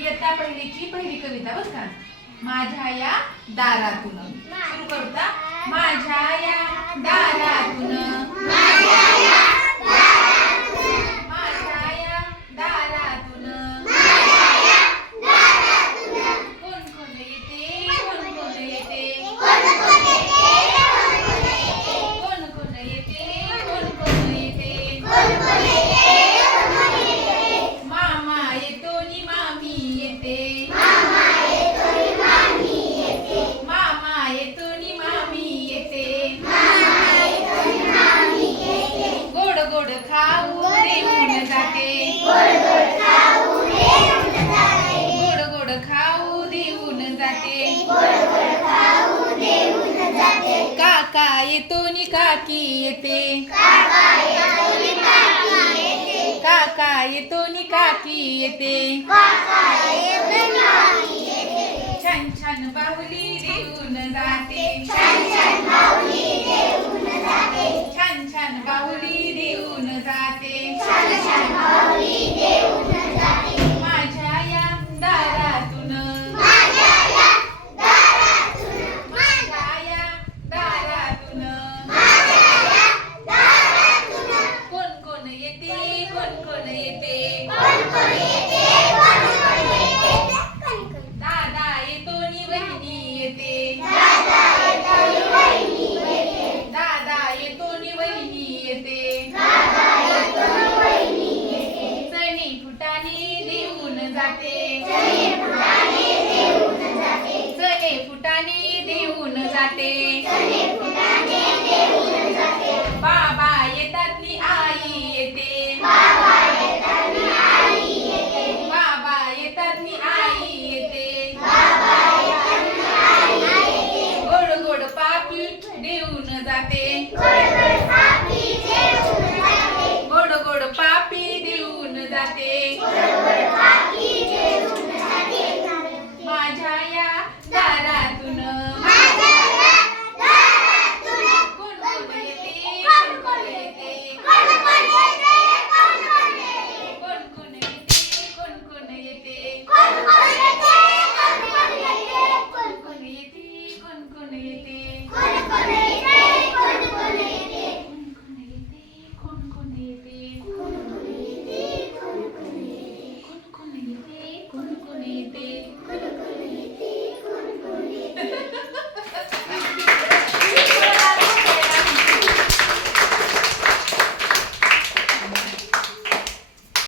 इयत्ता पहिलीची पहिली कविता बघ का? माझ्या या दारातून. सुरू करता माझ्या या दारातून. काका येतो. नि काकी येते. काका येतो. नि काकी येते चणे फुटाने देऊन जाते. बाबा येतात नि आई येते. बाबा येतात नि आई येते. गोड गोड पापी देऊन जाते. गोड गोड पापी देऊन जाते. Baby.